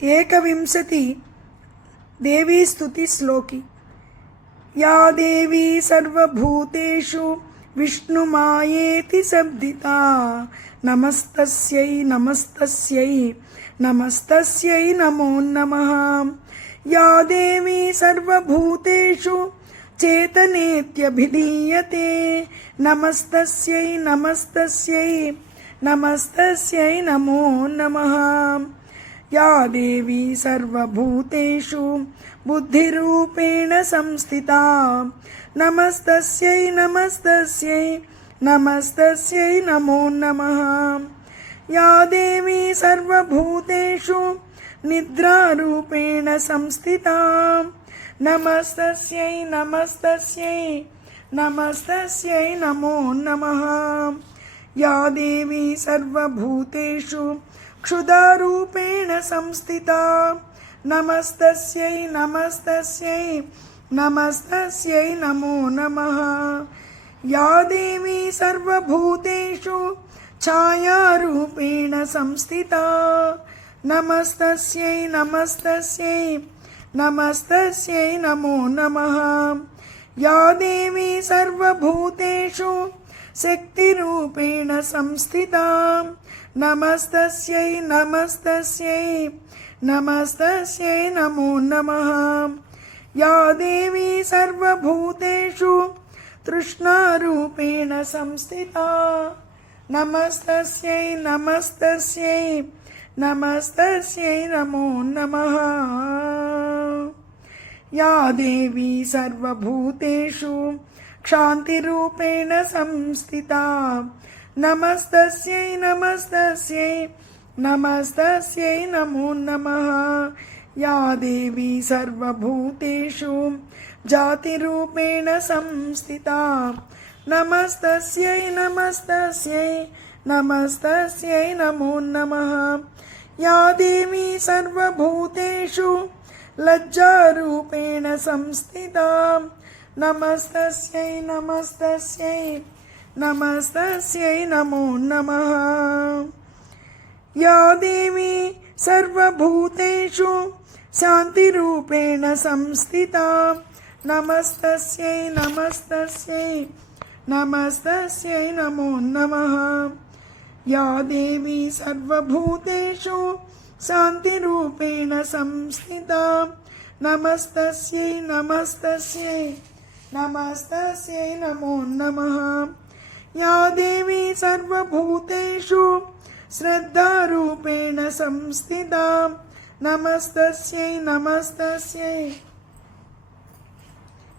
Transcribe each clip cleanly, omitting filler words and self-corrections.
एकविंशति देवी स्तुति श्लोकी। या देवी सर्वभूतेषु विष्णुमायेति शब्दिता नमस्तस्यै नमस्तस्यै नमस्तस्यै नमो नमः। या देवी सर्वभूतेषु चेतनेत्यभिधीयते नमस्तस्यै नमस्तस्यै नमस्तस्यै नमो नमः। या देवी सर्वभूतेषु बुद्धिरूपेण संस्थिता नमस्तस्यै नमस्तस्यै नमस्तस्यै नमो नमः। या देवी सर्वभूतेषु निद्रारूपेण संस्थिता नमस्तस्यै नमस्तस्यै नमस्तस्यै नमो नमः। या देवी सर्वभूतेषु क्षुधारूपेण संस्थिता नमस्तस्यै नमस्तस्यै नमस्तस्यै नमो नमः। या देवी सर्वभूतेषु छायारूपेण संस्थिता नमस्तस्यै नमस्तस्यै नमस्तस्यै नमो नमः। या देवी सर्वभूतेषु शक्तिरूपेण संस्थिता नमस्तस्यै नमस्तस्यै नमस्तस्यै नमो नमः। या देवी सर्वभूतेषु तृष्णारूपेण संस्थिता नमस्तस्यै नमस्तस्यै नमस्तस्यै नमो नमः। या देवी सर्वभूतेषु क्षान्तिरूपेण संस्थिता नमस्तस्यै नमस्तस्यै नमस्तस्यै नमो नमः। या देवी सर्वभूतेषु जातिरूपेण संस्थिता नमस्तस्यै नमस्तस्यै नमस्तस्यै नमो नमः। या देवी सर्वभूतेषु लज्जारूपेण संस्थिता नमस्तस्यै नमस्तस्यै नमस्तस्यै नमो नमः। या देवी सर्वभूतेषु शान्तिरूपेण संस्थिता नमस्तस्यै नमस्तस्यै नमस्तस्यै नमो नमः। या देवी सर्वभूतेषु शान्तिरूपेण संस्थिता नमस्तस्यै नमस्तस्यै नमस्तस्यै नमो नमः। या देवी सर्वभूतेषु श्रद्धारूपेण संस्थिता नमस्तस्यै नमस्तस्यै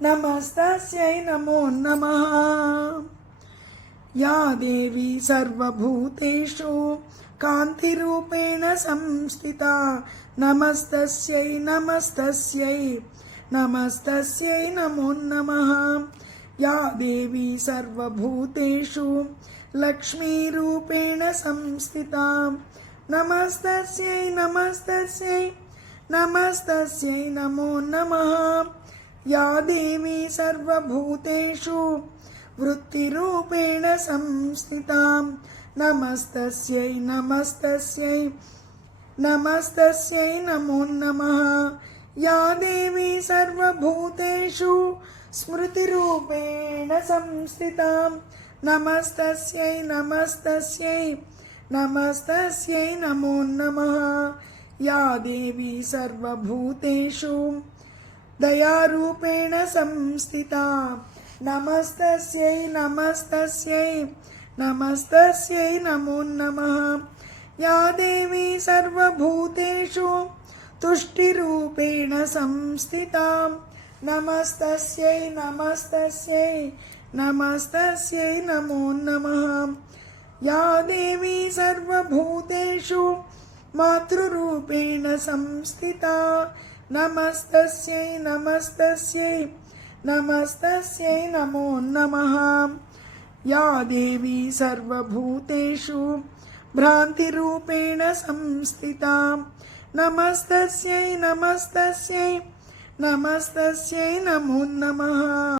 नमस्तस्यै नमो नमः। या देवी सर्वभूतेषु कान्तिरूपेण संस्थिता नमस्तस्यै नमस्तस्यै नमस्तस्यै नमो नमः। या देवी सर्वभूतेषु लक्ष्मीरूपेण संस्थिता नमस्तस्यै नमस्तस्यै नमस्तस्यै नमो नमः। या देवी सर्वभूतेषु वृत्तिरूपेण संस्थिता नमस्तस्यै नमस्तस्यै नमस्तस्यै नमो नमः। या देवी सर्वभूतेषु स्मृतिरूपेण संस्थिता नमस्तस्यै नमस्तस्यै नमस्तस्यै नमो नमः। या देवी सर्वभूतेषु दयारूपेण संस्थिता नमस्तस्यै नमस्तस्यै नमस्तस्यै नमो नमः। या देवी सर्वभूतेषु तुष्टिरूपेण संस्थिता नमस्तस्यै नमस्तस्यै नमस्तस्यै नमो नमः। या देवी सर्वभूतेषु मातृरूपेण संस्थिता नमस्तस्यै नमस्तस्यै नमस्तस्यै नमो नमः। या देवी सर्वभूतेषु भ्रान्तिरूपेण संस्थिता नमस्तस्यै नमस्तस्यै नमस्तस्यै नमो नमः।